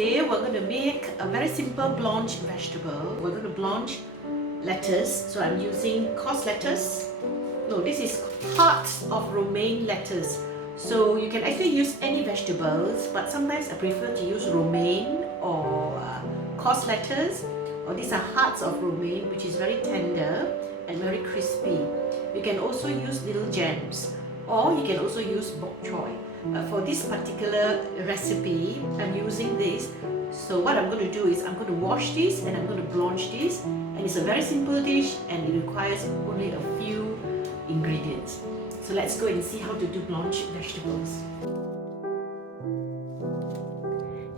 Today we're going to make a very simple blanched vegetable. We're going to blanch lettuce. So I'm using coarse lettuce. No, this is hearts of romaine lettuce. So you can actually use any vegetables, but sometimes I prefer to use romaine or coarse lettuce. Or these are hearts of romaine, which is very tender and very crispy. You can also use little gems, or you can also use bok choy. For this particular recipe, I'm using this. So what I'm going to do is I'm going to wash this and I'm going to blanch this. And it's a very simple dish and it requires only a few ingredients. So let's go and see how to do blanched vegetables.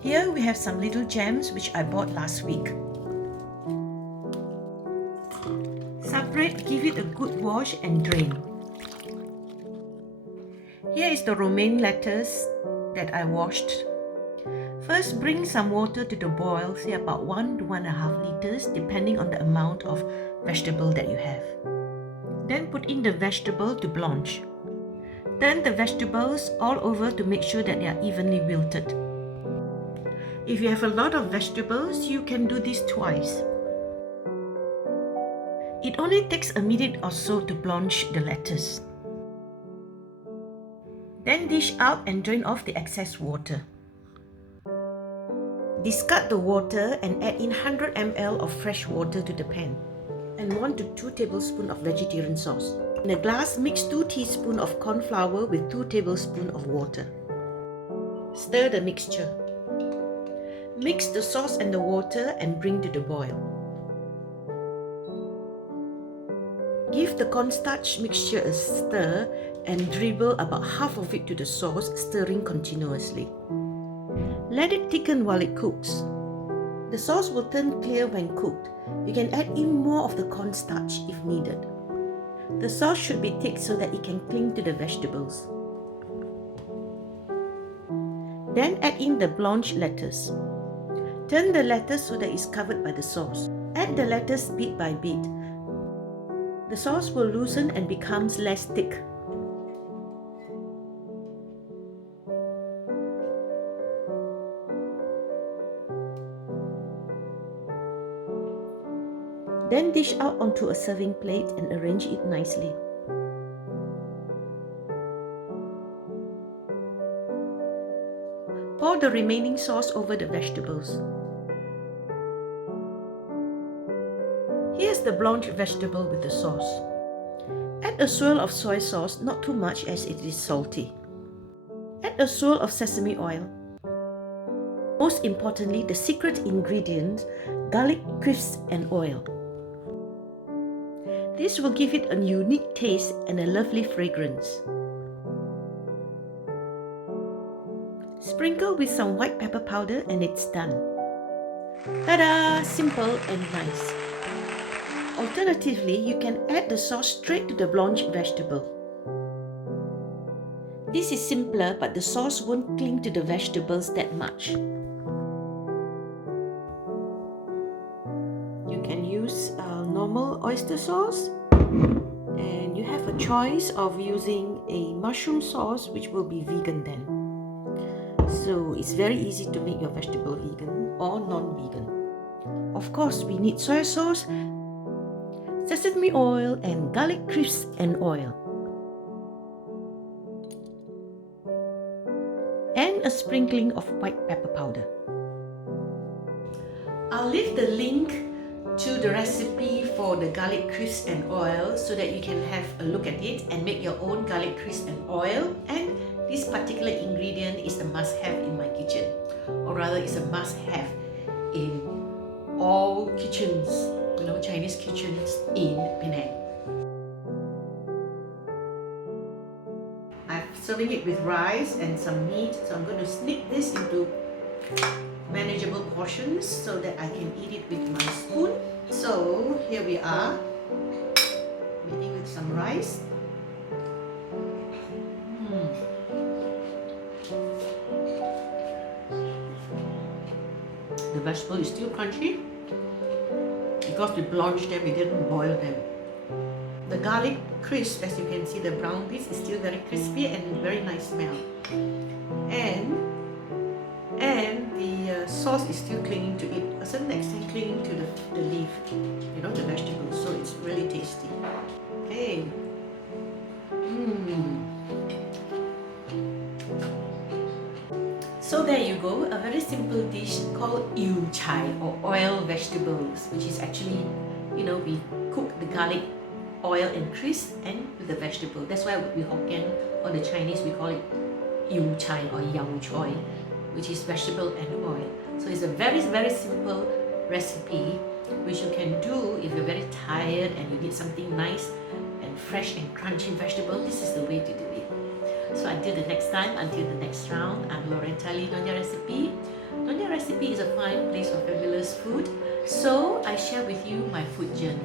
Here we have some little gems which I bought last week. Separate, give it a good wash and drain. Here is the romaine lettuce that I washed. First, bring some water to the boil, say about 1 to 1.5 liters, depending on the amount of vegetable that you have. Then put in the vegetable to blanch. Turn the vegetables all over to make sure that they are evenly wilted. If you have a lot of vegetables, you can do this twice. It only takes a minute or so to blanch the lettuce. Then dish out and drain off the excess water. Discard the water and add in 100 ml of fresh water to the pan and 1 to 2 tablespoons of vegetarian sauce. In a glass, mix 2 teaspoons of cornflour with 2 tablespoons of water. Stir the mixture. Mix the sauce and the water and bring to the boil. Give the cornstarch mixture a stir and dribble about half of it to the sauce, stirring continuously. Let it thicken while it cooks. The sauce will turn clear when cooked. You can add in more of the cornstarch if needed. The sauce should be thick so that it can cling to the vegetables. Then add in the blanched lettuce. Turn the lettuce so that it's covered by the sauce. Add the lettuce bit by bit. The sauce will loosen and becomes less thick. Then dish out onto a serving plate and arrange it nicely. Pour the remaining sauce over the vegetables. Here's the blanched vegetable with the sauce. Add a swirl of soy sauce, not too much as it is salty. Add a swirl of sesame oil. Most importantly, the secret ingredient, garlic crisps and oil. This will give it a unique taste and a lovely fragrance. Sprinkle with some white pepper powder and it's done. Ta-da! Simple and nice. Alternatively, you can add the sauce straight to the blanched vegetable. This is simpler, but the sauce won't cling to the vegetables that much. You can use normal oyster sauce, and you have a choice of using a mushroom sauce, which will be vegan then. So it's very easy to make your vegetable vegan or non-vegan. Of course, we need soy sauce, sesame oil and garlic crisps and oil. And a sprinkling of white pepper powder. I'll leave the link to the recipe for the garlic crisps and oil so that you can have a look at it and make your own garlic crisps and oil. And this particular ingredient is a must-have in my kitchen, or rather it's a must-have in all kitchens, Chinese kitchens in Penang. I'm serving it with rice and some meat, so I'm going to snip this into manageable portions so that I can eat it with my spoon. So here we are, eating with some rice. The vegetable is still crunchy because we blanched them, we didn't boil them. The garlic crisp, as you can see, the brown piece is still very crispy and very nice smell. And the sauce is still clinging to it, a certain extent clinging to the leaf, you know, the vegetables, so it's really tasty. Okay. So there you go, a very simple dish called choi or oil vegetables, which is actually, you know, we cook the garlic oil and crisp and with the vegetable. That's why we Hokkien or the Chinese we call it choi or choi, which is vegetable and oil. So it's a very simple recipe which you can do if you're very tired and you need something nice and fresh and crunchy vegetable. This is the way to do it. So until the next time, until the next round, I'm Rafael Nyonya Recipe. Nyonya Recipe is a fine place of fabulous food. So I share with you my food journey.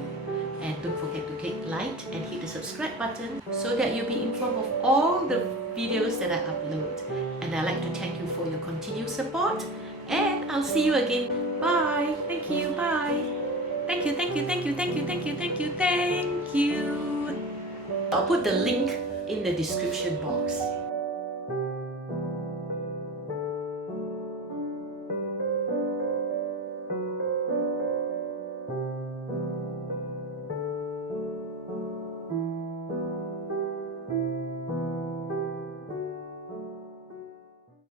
And don't forget to click like and hit the subscribe button so that you'll be informed of all the videos that I upload. And I'd like to thank you for your continued support. And I'll see you again. Bye. Thank you. Bye. Thank you. I'll put the link in the description box.